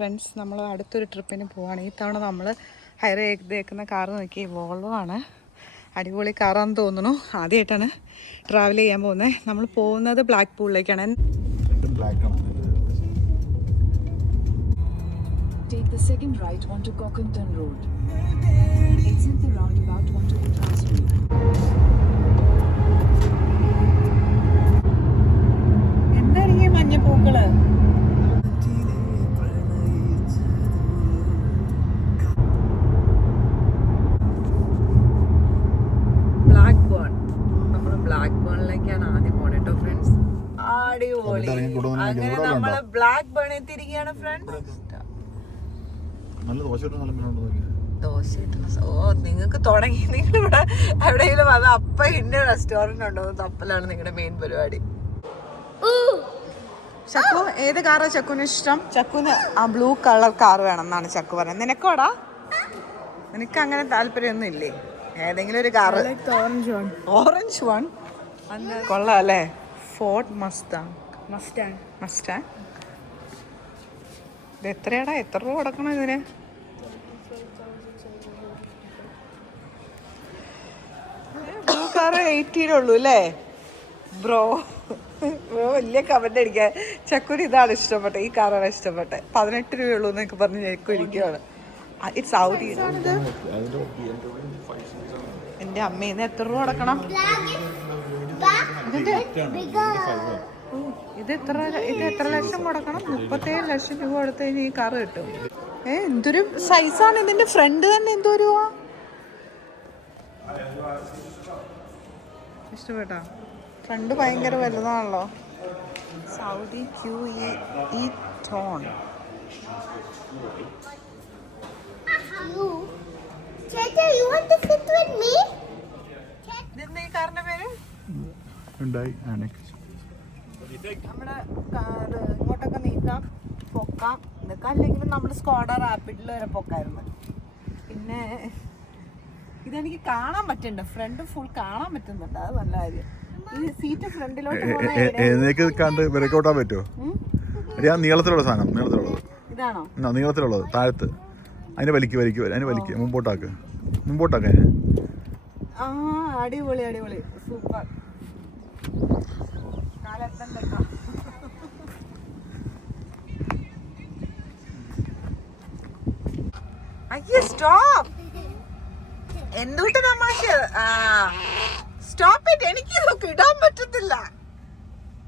Friends നമ്മൾ അടുത്തൊരു ട്രിപ്പിന് പോവാണ്. ഈ തവണ നമ്മൾ ഹയർ ചെയ്തേക്കുന്ന കാറ് നോക്കി വോൾവോ ആണ്. അടിപൊളി കാറാന്ന് തോന്നുന്നു. ആദ്യമായിട്ടാണ് ട്രാവൽ ചെയ്യാൻ പോകുന്നത് നമ്മൾ പോകുന്നത് ബ്ലാക്ക് പൂളിലേക്കാണ് Take the second right onto Cockington Road. Exit the roundabout onto Woodhouse Way. എന്തായിരിക്കും ഈ മഞ്ഞപ്പൂക്കൾ അങ്ങനെ നമ്മൾ ബ്ലാക്ക് ബേൺ എത്തിയിരിക്കുകയാണ് ഫ്രണ്ട്സ് നല്ല ദോശ ദോശ ഓ നിങ്ങൾക്ക് തുടങ്ങി. നിങ്ങൾ ഇവിടെ എവിടെയെങ്കിലും അത് അപ്പ ഇന്ന റെസ്റ്റോറന്റ് ഉണ്ടോ? തപ്പലാണ് നിങ്ങളുടെ മെയിൻ പരിപാടി. ചക്കു ഏത് കാറാ ചക്കുന് ഇഷ്ടം? ചക്കുന് ആ ബ്ലൂ കളർ കാർ വേണം എന്നാണ് ചക്കു പറയുന്നത്. നിനക്കോടാ നിനക്ക് അങ്ങനെ താല്പര്യമൊന്നും ഇല്ലേ ഏതെങ്കിലും ഒരു കാറ് ഓറഞ്ച് വൺ കൊള്ളാം അല്ലേ? ഫോർട്ട് മസ്താങ് മസ്റ്റാങ് മസ്റ്റാങ് ഇത് എത്രയാടാ? എത്ര രൂപ കൊടുക്കണം ഇതിന്? ബ്ലൂ കാർ എയ്റ്റീനുള്ളൂ അല്ലേ? ബ്രോ ബ്രോ വലിയ കമന്റ് അടിക്കാൻ ചക്കുരി ഇതാണ് ഇഷ്ടപ്പെട്ടത്. ഈ കാറാണ് ഇഷ്ടപ്പെട്ടത്. പതിനെട്ട് രൂപയുള്ളൂ എന്നൊക്കെ പറഞ്ഞ് ഞെക്കു ഇരിക്കുകയാണ്. ഇറ്റ്സ് ഔട്ട് എന്റെ അമ്മയിന്ന് എത്ര രൂപ കൊടുക്കണം? ഇത് എത്ര ഇത് എത്ര ലക്ഷം കൊടുക്കണം മുപ്പത്തേഴ് ലക്ഷം രൂപ കൊടുത്തു കഴിഞ്ഞാൽ ഈ കാറ് കിട്ടും. ഏ എന്തൊരു സൈസാണ് ഇതിന്റെ ഫ്രണ്ട് തന്നെ എന്തോ രൂപ ഇഷ്ടപ്പെട്ടോ? ഫ്രണ്ട് ഭയങ്കര വലുതാണല്ലോ. സൗദി ക്യൂ ഇ ഈ tone you want to sit with me ഇതെന്താ ഈ കാറിന്റെ പേര്? ഉണ്ടായി ആനക്ക് നമ്മുടെ ഇങ്ങോട്ടൊക്കെ നീക്കാം പൊക്കാം. ഇതൊക്കെ അല്ലെങ്കിൽ നമ്മൾ സ്കോഡ റാപ്പിഡിൽ വരെ പൊക്കായിരുന്നു. പിന്നെ ഇതെനിക്ക് കാണാൻ പറ്റുന്നുണ്ട്. ഫ്രണ്ട് ഫുൾ കാണാൻ പറ്റുന്നുണ്ട്. അത് നല്ല കാര്യം. ഈ സീറ്റ് ഫ്രണ്ടിലോട്ട്? എഴുന്നേക്ക് നിൽക്കാണ്ട് പറ്റുമോ? ആ നീളത്തിലുള്ള സാധനം നീളത്തിലുള്ളത്. ഇതാണോ? നീളത്തിലുള്ളത്. താഴത്ത്. അതിന് വലിക്ക് വലിക്ക് അതിന് വലിക്ക്. മുമ്പോട്ടാക്ക്. മുമ്പോട്ടാക്ക് അതിന്. അടിപൊളി അടിപൊളി. സൂപ്പർ. അയ്യോ സ്റ്റോപ്പ് എന്തുകൊണ്ട് തമാശ ആ സ്റ്റോപ്പ് ഇറ്റ് എനിക്ക് ഇതൊക്കെ ഇടാൻ പറ്റത്തില്ല.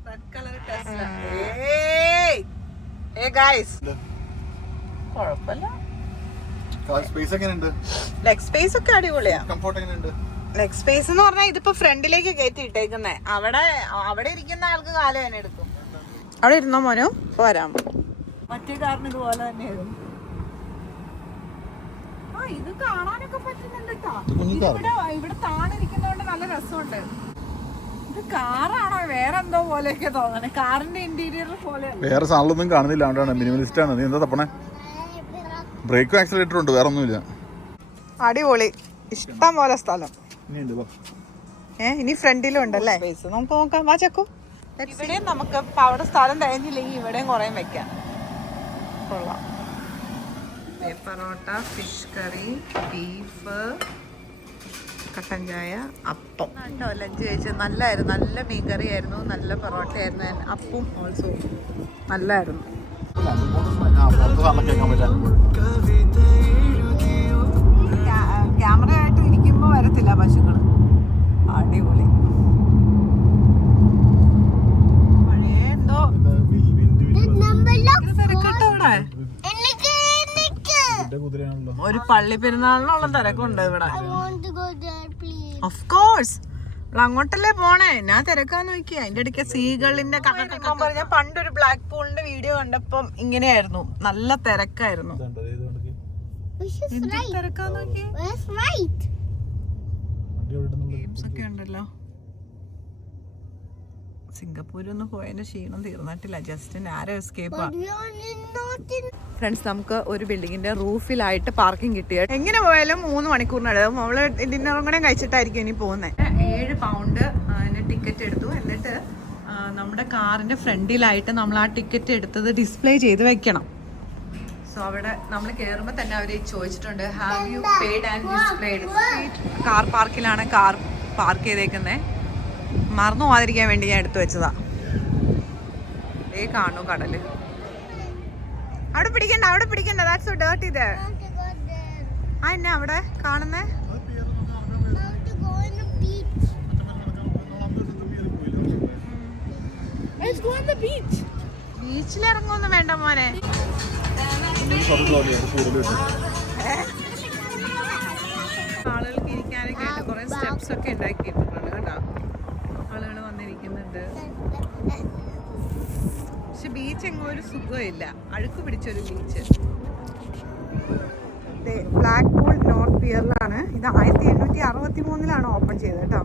റെഡ് കളർ ടെസ്ല ഏ ഗൈസ് കുഴപ്പമില്ല ലെഗ് സ്പേസ് ഒക്കെ അടിപൊളിയാ. കംഫോർട്ട് എങ്ങനെയുണ്ട്? ലെഗ് സ്പേസ് എന്ന് പറഞ്ഞാൽ ഇതിപ്പോ ഫ്രണ്ടിലേക്ക് കയറ്റി ഇട്ടേക്കുന്നേ. അവിടെ അവിടെ ഇരിക്കുന്ന ആൾക്ക് കാലം തന്നെ എടുക്കും. അവിടെ ഇരുന്നോ മോനോ? പോരാം മറ്റേ കാരണം ഇതുപോലെ തന്നെയായിരുന്നു ആ ഇത് കാണാനൊക്കെ പറ്റുന്നുണ്ട്. ഇവിടെ ഇവിടെ താണിരിക്കുന്നോണ്ട് നല്ല രസമുണ്ട്. ഇത് കാറാണോ? വേറെ എന്തോ പോലെയൊക്കെ തോന്നണേ. കാറിന്റെ ഇന്റീരിയർ പോലെ വേറെ സാധനങ്ങളൊന്നും കാണുന്നില്ല. അതുകൊണ്ടാണ് മിനിമലിസ്റ്റ് ആണ്. നീ എന്താ തപ്പണേ? ബ്രേക്കും ആക്സിലേറ്ററും ഉണ്ട്. വേറെ ഒന്നുമില്ല അടിപൊളി. ഇഷ്ടം പോലെ സ്ഥലം. ഏ ഇനി ഫ്രണ്ടിലും ഉണ്ടല്ലേ? സ്പേസ് നമുക്ക് നോക്കാം. വാ ചക്കു. ഇവിടെയും നമുക്ക് അവിടെ സ്ഥലം തികഞ്ഞില്ലെങ്കിൽ ഇവിടെയും കുറേ വെക്കാം. കൊള്ളാം. പൊറോട്ട ഫിഷ് കറി ബീഫ് കട്ടൻ ചായ അപ്പം. കണ്ടോ ലഞ്ച് കഴിച്ചത് നല്ലായിരുന്നു. നല്ല മീൻ കറി ആയിരുന്നു. നല്ല പൊറോട്ട ആയിരുന്നു. അപ്പും ഓൾസോ നല്ലായിരുന്നു. ക്യാമറ ആയിട്ട് ഇരിക്കുമ്പോൾ വരത്തില്ല പശുക്കൾ അടിപൊളി. ഒരു പള്ളി പെരുന്നാളിനുള്ള തിരക്കുണ്ട് ഇവിടെ. ഓഫ് കോഴ്സ് അങ്ങോട്ടല്ലേ പോണേ? ഞാൻ തിരക്കാന്ന് നോക്കിയ. അതിന്റെ ഇടയ്ക്ക് സീകളിന്റെ പറഞ്ഞ പണ്ടൊരു ബ്ലാക്ക് പൂളിന്റെ വീഡിയോ കണ്ടപ്പം ഇങ്ങനെയായിരുന്നു. നല്ല തിരക്കായിരുന്നു? തിരക്കാന്ന് നോക്കി right? ഗെയിംസ് ഒക്കെ ഉണ്ടല്ലോ. സിംഗപ്പൂർ ഒന്ന് പോയതിന്റെ ക്ഷീണം തീർന്നിട്ടില്ല. Just narrow escape. ഫ്രണ്ട്സ് നമുക്ക് ഒരു ബിൽഡിങ്ങിന്റെ റൂഫിലായിട്ട് പാർക്കിംഗ് കിട്ടിയ എങ്ങനെ പോയാലും മൂന്ന് മണിക്കൂറിനടുത്ത് നമ്മൾ ഡിന്നറും കൂടെ കഴിച്ചിട്ടായിരിക്കും ഇനി പോകുന്നത് ഏഴ് പൗണ്ട് അതിന് ടിക്കറ്റ് എടുത്തു. എന്നിട്ട് നമ്മുടെ കാറിന്റെ ഫ്രണ്ടിലായിട്ട് നമ്മൾ ആ ടിക്കറ്റ് എടുത്തത് ഡിസ്പ്ലേ ചെയ്ത് വെക്കണം. സോ അവിടെ നമ്മൾ കയറുമ്പോൾ തന്നെ അവർ ചോദിച്ചിട്ടുണ്ട് have you paid and displayed car പാർക്കിലാണ് car park ചെയ്തേക്കുന്നത് മറന്നു പോകാതിരിക്കാൻ വേണ്ടി ഞാൻ എടുത്തു വെച്ചതാ. ഏ കാണു കടൽ. അവിടെ പിടിക്കണ്ട അവിടെ പിടിക്കണ്ട. ദാറ്റ്സ് ഡേർട്ട് ഇത്. ആ എന്നാ അവിടെ കാണുന്നേ? ബീച്ചിൽ ഇറങ്ങുമൊന്നും വേണ്ട go on the beach. Let's go on the beach. ബീച്ചിൽ ഇറങ്ങുമൊന്നും വേണ്ട മോനെ ആളുകൾക്ക് ഇരിക്കാനൊക്കെ ആയിട്ട് കുറെ സ്റ്റെപ്സ് ഒക്കെ ഉണ്ടാക്കിയിട്ടുണ്ട് കേട്ടോ. ആളുകൾ വന്നിരിക്കുന്നുണ്ട്. പക്ഷെ ബീച്ച് എങ്ങോ ഒരു സുഖമില്ല. അഴുക്ക് പിടിച്ചൊരു ബീച്ച് ബ്ലാക്ക് പൂൾ നോർത്ത് പിയറിലാണ് ഇത് ആയിരത്തി എണ്ണൂറ്റി അറുപത്തി മൂന്നിലാണ് ഓപ്പൺ ചെയ്തത് കേട്ടോ.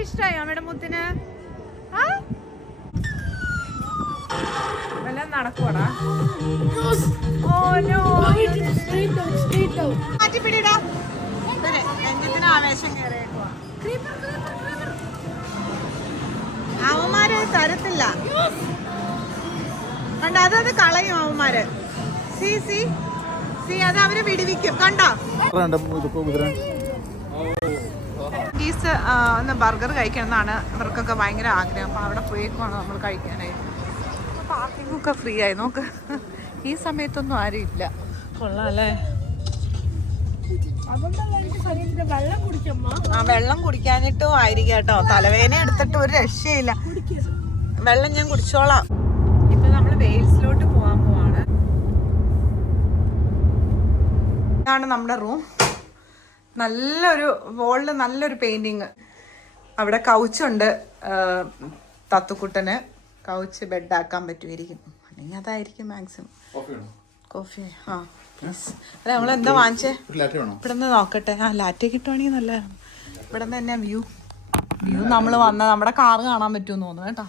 ക്യാൻഡി ഇഷ്ടമായോ അമ്മയുടെ മുത്തിന്? ആ? വല്ലതും. മാറ്റിപ്പിടിടാ ആവേശം കയറിയേക്കുവാ അവന്മാര് തരത്തില്ല. കണ്ട അതത് കളയും അവന്മാര്. C C. സി അത് അവർ വിടുവിക്കും. കണ്ടോ? ഈസ് ഒന്ന് ബർഗർ കഴിക്കണം എന്നാണ് ഇവർക്കൊക്കെ ഭയങ്കര ആഗ്രഹം. അപ്പോൾ അവിടെ പോയേക്കുവാണ് നമ്മൾ കഴിക്കാനായിട്ട്. പാർക്കിംഗ് ഒക്കെ ഫ്രീ ആയി. നോക്ക്. ഈ സമയത്തൊന്നും ആരും ഇല്ല. കൊള്ളാല്ലേ? ആ വെള്ളം കുടിക്കാനിട്ടും ആയിരിക്കും കേട്ടോ. തലവേദന എടുത്തിട്ട് ഒരു രക്ഷയില്ല. വെള്ളം ഞാൻ കുടിച്ചോളാം. ഇപ്പൊ നമ്മൾ വെയിൽസിലോട്ട് പോവാൻ പോവാണ്. ഇതാണ് നമ്മുടെ റൂം. നല്ലൊരു വോളിൽ നല്ലൊരു പെയിന്റിങ് അവിടെ കൗച്ചുണ്ട് തത്തുക്കുട്ടന് കൗച്ച് ബെഡാക്കാൻ പറ്റുമായിരിക്കും. അല്ലെങ്കിൽ അതായിരിക്കും മാക്സിമം കോഫി ആ അല്ല നമ്മൾ എന്താ വാങ്ങിച്ചേ? ഇവിടെ നിന്ന് നോക്കട്ടെ. ആ ലാറ്റ കിട്ടുവാണെങ്കിൽ നല്ല ഇവിടെ നിന്ന് തന്നെ വ്യൂ വ്യൂ നമ്മൾ വന്ന നമ്മുടെ കാറ് കാണാൻ പറ്റുമെന്ന് തോന്നുന്നു കേട്ടോ.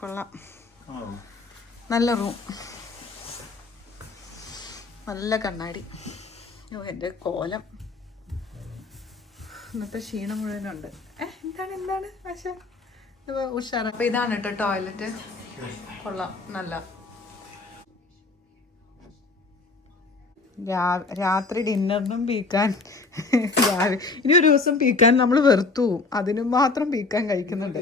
കൊള്ളാം. നല്ല റൂം നല്ല കണ്ണാടി. ഓ എന്റെ കോലം. ഇന്നത്തെ ക്ഷീണം മുഴുവനുണ്ട്. ഏ എന്താണ് എന്താണ് ആശ? ഇത് ഉഷാറ. അപ്പൊ ഇതാണ് കേട്ടോ ടോയ്ലറ്റ് കൊള്ളാം നല്ല. രാ- രാത്രി ഡിന്നറിനും പീക്കാൻ ഇനി ഒരു ദിവസം പീക്കാൻ നമ്മൾ വെറുത്തു അതിനു അതിനും മാത്രം പീക്കാൻ കഴിക്കുന്നുണ്ട്.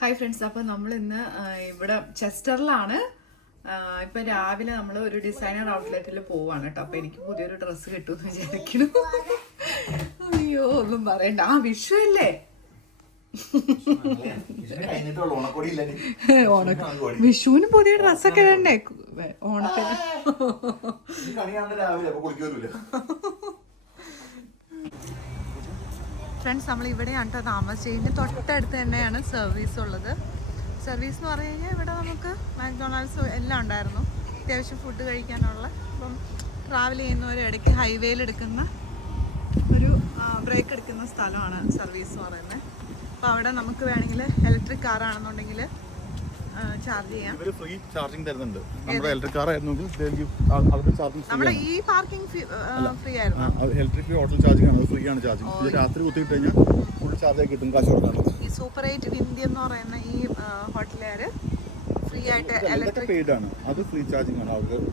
ഹായ് ഫ്രണ്ട്സ് അപ്പോൾ നമ്മൾ ഇന്ന് ഇവിടെ ചെസ്റ്ററിലാണ് ഇപ്പം രാവിലെ നമ്മൾ ഒരു ഡിസൈനർ ഔട്ട്ലെറ്റിൽ പോവാണ് കേട്ടോ. അപ്പം എനിക്ക് പുതിയൊരു ഡ്രസ്സ് കിട്ടുമെന്ന് വിചാരിക്കുന്നു. അയ്യോ ഒന്നും പറയണ്ട. ആ വിഷു അല്ലേ? വിഷുവിന് പുതിയ ഡ്രസ്സൊക്കെ വേണ്ടേ ഓണത്തിന്. ഫ്രണ്ട്സ് നമ്മൾ ഇവിടെയാണ് കേട്ടോ താമസിച്ചതിന് തൊട്ടടുത്ത് തന്നെയാണ് സർവീസ് ഉള്ളത്. സർവീസ് എന്ന് പറഞ്ഞു കഴിഞ്ഞാൽ ഇവിടെ നമുക്ക് മാക്ഡൊണാൾഡ്സ് എല്ലാം ഉണ്ടായിരുന്നു. അത്യാവശ്യം ഫുഡ് കഴിക്കാനുള്ള. അപ്പം ട്രാവൽ ചെയ്യുന്നവർ ഇടയ്ക്ക് ഹൈവേയിൽ എടുക്കുന്ന ഒരു ബ്രേക്ക് എടുക്കുന്ന സ്ഥലമാണ് സർവീസ് എന്ന് പറയുന്നത്. അപ്പോൾ അവിടെ നമുക്ക് വേണമെങ്കിൽ ഇലക്ട്രിക് കാറാണെന്നുണ്ടെങ്കിൽ ചാർജ് ചെയ്യാം. ഇവർ ഫ്രീ ചാർജിങ് തരുന്നുണ്ട്. നമ്മുടെ ഇലക്ട്രിക് കാർ ആയിരുന്നെങ്കിൽ ചാർജിങ് ഫ്രീ നമ്മുടെ ഈ പാർക്കിംഗ് ഫ്രീ ആയിരുന്നു. ഇലക്ട്രിക് ഹോട്ടൽ ചാർജിങ് ആണ്. ഫ്രീ ആണ് ചാർജിങ് രാത്രി കുത്തിയിട്ട് കഴിഞ്ഞാൽ ഫുൾ ചാർജ് കിട്ടും കാശ് കൊടുക്കാനുള്ളത് ഈ സൂപ്പർ എയ്റ്റ് വിന്ധ്യ എന്ന് പറയുന്ന ഈ ഹോട്ടലുകാർ ഫ്രീ ആയിട്ട് ഇലക്ട്രിക് പെയ്ഡ് ആണ്. അത് ഫ്രീ ചാർജിങ് ആണ്.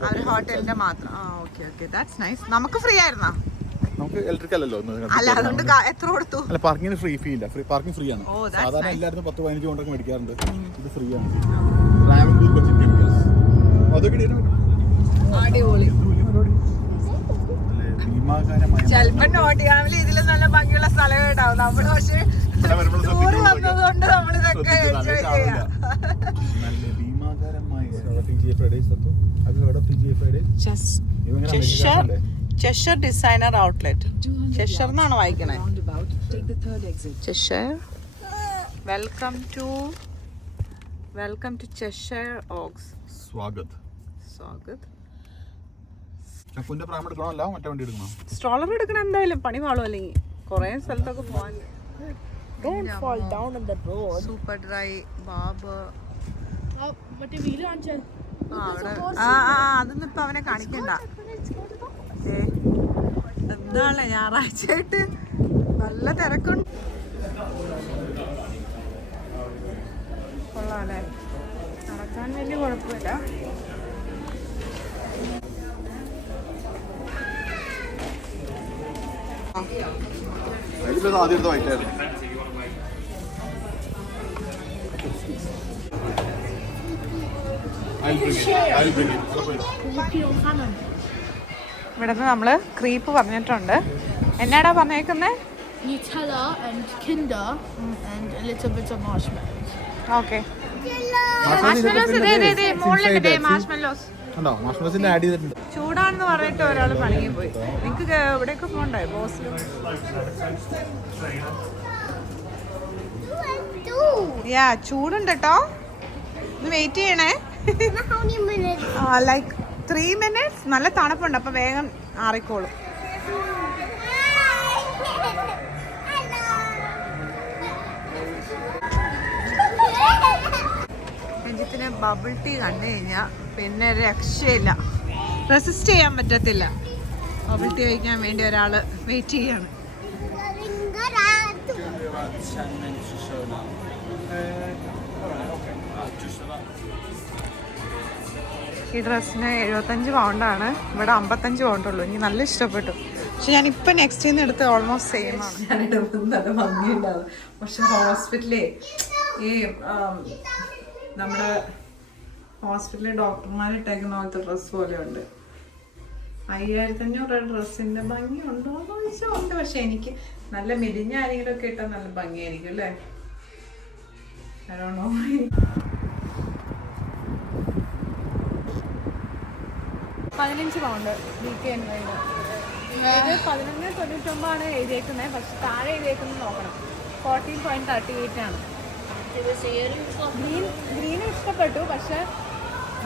അവർ ഹോട്ടലിന്റെ മാത്രം. ആ ഓക്കെ ഓക്കെ ദാറ്റ്സ് നൈസ് നമുക്ക് ഫ്രീ ആയിരുന്നാ? നമുക്ക് ഇലക്ട്രിക് അല്ലല്ലോ എത്ര കൊടുത്തു? അല്ല പാർക്കിങ്ങിന് ഫ്രീ ഫീ ഇല്ല. ഫ്രീ പാർക്കിംഗ് ഫ്രീ ആണ്. സാധാരണ. എല്ലാവരും പത്ത് പതിനഞ്ച് കൊണ്ടൊക്കെ മേടിക്കാറുണ്ട്. ഇത് ഫ്രീ ആണ്. ട്രാവൻകൂർ കൊച്ചിൻ കെമിക്കൽസ് അതൊക്കെ അടിപൊളി. ചിലപ്പോ നോട്ടിയാമിൽ ഇതിലും നല്ല ഭംഗിയുള്ള സ്ഥലമേ ഉണ്ടാവും. നമ്മൾ പക്ഷേ ടൂർ വന്നതുകൊണ്ട് നമ്മൾ ഇതൊക്കെ എൻജോയ് ചെയ്യാം. ഭീമാകാരമായ ഫ്രൈഡേസ് അത് ഫ്രൈഡേസ് ഇവങ്ങനെ ചെഷർ? ഡിസൈനർ ഔട്ട്ലെറ്റ് ചെഷർ എന്നാണ് വായിക്കണേ. Cheshire welcome to welcome to Cheshire Oaks Swagat. സ്വാഗത്. അപ്പുന്റെ പ്രായം എടുക്കണമല്ല മറ്റേ വണ്ടി എടുക്കണോ? സ്ട്രോളർ എടുക്കണം എന്തായാലും പണി പാളും അല്ലെങ്കിൽ കുറേ സ്ഥലത്തൊക്കെ പോകാൻ. Don't fall down on the road. Superdry Bab Oh, മറ്റേ the wheel ആ അവിടെ. ആ ആ അതൊന്നും ഇപ്പൊ അവനെ കാണിക്കണ്ട. എന്താണ് ഞായറാഴ്ചയായിട്ട്? നല്ല തിരക്കുണ്ട്. കൊള്ളാല്ലേ? നടക്കാൻ വലിയ കുഴപ്പമില്ല. അതിലിപ്പോ ആദ്യം എടുത്ത വൈറ്റായിരുന്നു I'll bring it. I'll bring it. ഇവിടെ നമ്മൾ ക്രീപ്പ് പറഞ്ഞിട്ടുണ്ട്. എന്നാടാ പറഞ്ഞേക്കുന്നേ? Nutella and Kinder and a little bit of marshmallows. Okay ഉണ്ടോ മാഷ്മലസിന്റെ ആഡ് ചെയ്തിട്ടുണ്ട്. ചൂടാണെന്ന് പറഞ്ഞിട്ട് ഒരാൾ പണിക്ക് പോയി. നിങ്ങക്ക് ഇവിടെയൊക്കെ പോണ്ടേ ബോസിലും യാ ചൂടുണ്ട് കേട്ടോ ഒന്ന് വെയിറ്റ് ചെയ്യണേ? ലൈക്ക് ത്രീ മിനിറ്റ്സ് നല്ല തണുപ്പുണ്ട് അപ്പൊ വേഗം ആറിക്കോളും. രഞ്ജിത്തിന് ബബിൾ ടീ കണ്ടു കഴിഞ്ഞാൽ പിന്നെ രക്ഷയില്ല. റെസിസ്റ്റ് ചെയ്യാൻ പറ്റത്തില്ല. ബബിൾ ടീ കഴിക്കാൻ വേണ്ടി ഒരാൾ വെയിറ്റ് ചെയ്യാണ്. ഈ ഡ്രസ്സിന് എഴുപത്തഞ്ച് പൗണ്ടാണ് ഇവിടെ അമ്പത്തഞ്ച് പൗണ്ടുള്ളൂ എനിക്ക് നല്ല ഇഷ്ടപ്പെട്ടു. പക്ഷെ ഞാൻ ഇപ്പൊ നെക്സ്റ്റ് നിന്ന് എടുത്ത് ഓൾമോസ്റ്റ് സെയിം ആണ്. നല്ല പക്ഷെ ഹോസ്പിറ്റലേ ഈ നമ്മുടെ ഹോസ്പിറ്റലിൽ ഡോക്ടർമാർ ഇട്ടേക്കുന്ന പോലത്തെ ഡ്രസ്സ് പോലെ ഉണ്ട്. അയ്യായിരത്തി അഞ്ഞൂറ് ഡ്രസ്സിന്റെ ഭംഗി ഉണ്ടോ എന്ന് ചോദിച്ചാൽ ഉണ്ട്. പക്ഷെ എനിക്ക് നല്ല മെലിഞ്ഞ ആരെങ്കിലും ഒക്കെ ഇട്ടാൽ നല്ല ഭംഗിയായിരിക്കും അല്ലേ? I. പതിനഞ്ച് pound B K N wide അതായത് പതിനൊന്ന് തൊണ്ണൂറ്റൊമ്പതാണ് എഴുതിയേക്കുന്നത്. പക്ഷെ താഴെ എഴുതിയേക്കുന്നത് നോക്കണം. ഫോർട്ടീൻ പോയിന്റ് തേർട്ടി എയ്റ്റ് ആണ്. ഗ്രീൻ ഗ്രീൻ ഇഷ്ടപ്പെട്ടു. പക്ഷെ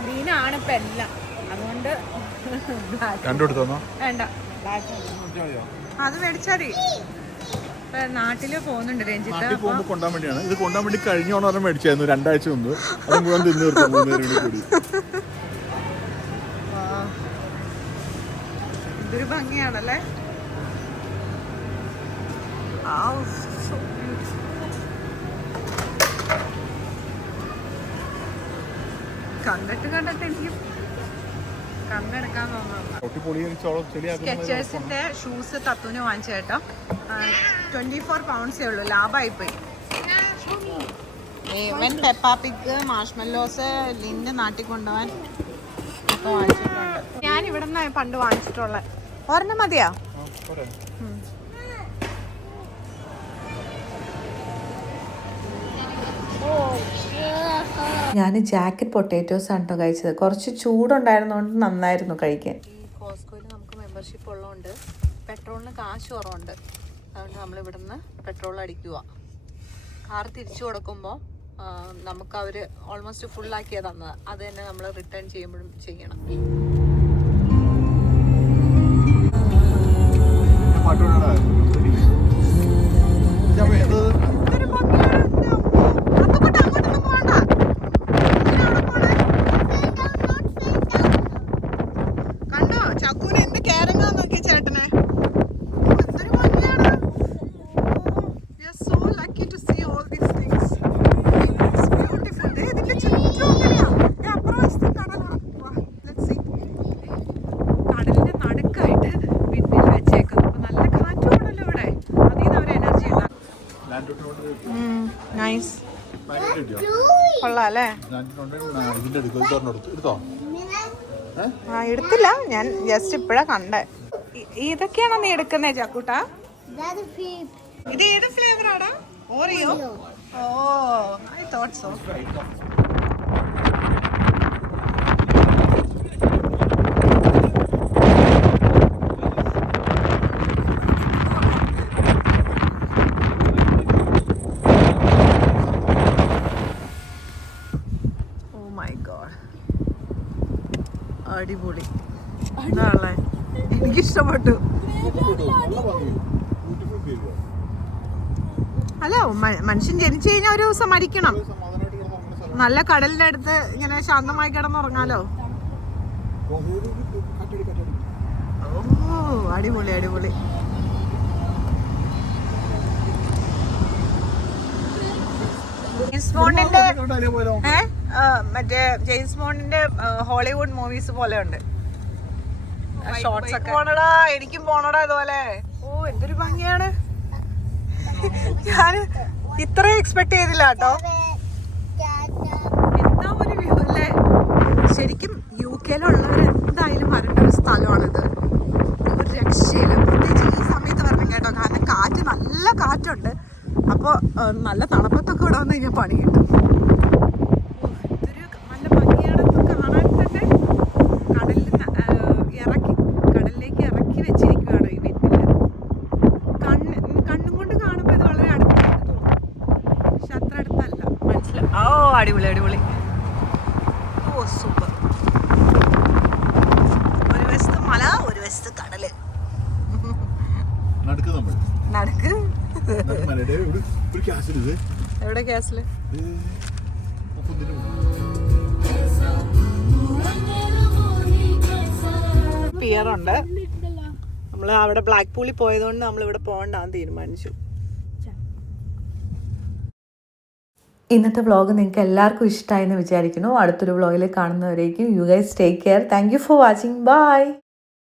ഗ്രീൻ ആണ് ഇപ്പം എല്ലാം. അതുകൊണ്ട് വേണ്ട. അത് മേടിച്ചാടി ഇപ്പൊ നാട്ടിൽ പോകുന്നുണ്ട് രഞ്ജിത്ത്. പോകുമ്പോൾ കൊണ്ടാൻ വേണ്ടിയാണ്. ഇത് കൊണ്ടാൻ വേണ്ടി കഴിഞ്ഞ ഓണം മേടിച്ചായിരുന്നു. രണ്ടാഴ്ച മുമ്പ്. അത് മുഴുവൻ തിന്നു തീർത്തു ഇതൊരു ഭംഗിയാണല്ലേ. കണ്ടിട്ട് കണ്ടിട്ട് എനിക്ക് കണ്ണെടുക്കാൻ തോന്നുന്നു. സ്കെച്ചേഴ്സിന്റെ ഷൂസ് തത്തുവിന് വാങ്ങിച്ച കേട്ടോ. ട്വന്റി ഫോർ പൗണ്ട്സേ ഉള്ളൂ. ലാഭമായി പോയി ഇവൻ പെപ്പാപ്പിക്ക് മാഷ്മല്ലോസ് ലിന്റെ നാട്ടിൽ കൊണ്ടുപോകാൻ ഒക്കെ വാങ്ങിച്ചിട്ടുണ്ട്. ഞാൻ ഇവിടെ നിന്നാണ് പണ്ട് വാങ്ങിച്ചിട്ടുള്ള ഒരെണ്ണം മതിയാ? ഞാൻ ജാക്കറ്റ് പൊട്ടേറ്റോസ് ആണ് കേട്ടോ കഴിച്ചത്. കുറച്ച് ചൂടുണ്ടായിരുന്നതുകൊണ്ട് നന്നായിരുന്നു കഴിക്കാൻ. ഈ കോസ്കോയിൽ നമുക്ക് മെമ്പർഷിപ്പ് ഉള്ളതുകൊണ്ട് പെട്രോളിന് കാശ് കുറവുണ്ട്. അതുകൊണ്ട് നമ്മൾ ഇവിടുന്ന് പെട്രോൾ അടിക്കുക കാർ തിരിച്ചു കൊടുക്കുമ്പോൾ നമുക്ക് അവർ ഓൾമോസ്റ്റ് ഫുള്ളാക്കിയാണ് തന്നത്. അത് തന്നെ നമ്മൾ റിട്ടേൺ ചെയ്യുമ്പോഴും ചെയ്യണം. പാട്ട് പാടാ. ഇതാ ഇത് ഇതൊരു ഭംഗിയാണ്. എന്റെ അമ്മോ. അതുകൊണ്ട് അങ്ങോട്ടൊന്നും പോകണ്ട. എന്തിനാ അവിടെ പോണെ? കണ്ടോ ചക്കൂന് എന്ത് കേരങ്ങാ നോക്കി ചേട്ടനെ എന്തൊരു ഭംഗിയാണ് We are so lucky to see all these things. It's beautiful. ദേ ഇതിന്റെ ചുറ്റും അങ്ങനെയാ. ദേ അപ്പുറം വശത്ത് കടലാ. വാ, let's see. കടലിന്റെ നടുക്കായിട്ട് വിൻഡിൽ വെച്ചേക്കുന്നു അപ്പൊ നല്ല കാറ്റുണ്ടല്ലോ ഇവിടെ അതിൽ നിന്ന് അവർ എനർജി ഉണ്ടാക്കും നൈസ് പതിനെട്ട് കിട്ടിയോ? കൊള്ളാം അല്ലേ ഞാനിട്ടുണ്ട്. ആ, എടുത്തില്ല. ഞാൻ ജസ്റ്റ് ഇപ്പഴാ കണ്ടേ. ഇതൊക്കെയാണോ നീ എടുക്കുന്നേ ചാക്കൂട്ട? ഇത് ഏത് ഫ്ലേവറാടാ Oreo oh I thought so എനിക്കിഷ്ടപ്പെട്ടു. അല്ല മനുഷ്യൻ ജനിച്ചു കഴിഞ്ഞാൽ ഒരു ദിവസം മരിക്കണം. നല്ല കടലിന്റെ അടുത്ത് ഇങ്ങനെ ശാന്തമായി കിടന്നുറങ്ങാലോ? ഓ അടിപൊളി അടിപൊളി. മറ്റേ ജെയിംസ് ബോണ്ടിന്റെ ഹോളിവുഡ് മൂവീസ് പോലെ ഉണ്ട് ഷോർട്സ് ഒക്കെ. പോണടാ എനിക്കും പോണടാ ഇതുപോലെ. ഓ എന്തൊരു ഭംഗിയാണ്. ഞാൻ ഇത്രയും എക്സ്പെക്ട് ചെയ്തില്ല കേട്ടോ. എന്താ ഒരു വ്യൂ അല്ലേ? ശരിക്കും യു കെയിലുള്ളവർ എന്തായാലും വരേണ്ട ഒരു സ്ഥലമാണിത്. ഒരു രക്ഷയില്ല. പ്രത്യേകിച്ച് ഈ സമയത്ത് വരണം കേട്ടോ. കാരണം കാറ്റ് നല്ല കാറ്റുണ്ട്. അപ്പോൾ നല്ല തണുപ്പത്തൊക്കെ ഇവിടെ വന്ന് കഴിഞ്ഞാൽ പണി കിട്ടും ഓ, ഇതൊരു നല്ല ഭംഗിയാണ് ഇത് കാണാൻ തന്നെ കടലിൽ ന- ആ, ഇറക്കി കടലിലേക്ക് ഇറക്കി വെച്ചിരിക്കുകയാണ് ഈ വെറ്റിൽ കണ്ണ് കണ്ണും കൊണ്ട് കാണുമ്പോൾ ഇത് വളരെ അടുത്തായിട്ട് തോന്നും പക്ഷെ അത്ര അടുത്തല്ല മനസ്സിലായി ഓ അടിപൊളി അടിപൊളി ഓ സൂപ്പർ ഒരു വശത്ത് മല ഒരു വശത്ത് കടൽ നടുക്ക് നമ്മൾ നടക്ക് മലയുടെ ഒരു ഒരു ക്യാസിൽ എവിടെ ഗ്യാസിൽ? പിയറുണ്ട്. നമ്മൾ അവിടെ ബ്ലാക്ക് പൂളിൽ പോയതുകൊണ്ട് നമ്മൾ ഇവിടെ പോകണ്ടെന്ന് തീരുമാനിച്ചു. ഇന്നത്തെ വ്ളോഗ് നിങ്ങൾക്ക് എല്ലാവർക്കും ഇഷ്ടമായെന്ന് വിചാരിക്കുന്നു. അടുത്തൊരു വ്ളോഗിൽ കാണുന്നവരേക്കും you guys take care thank you for watching bye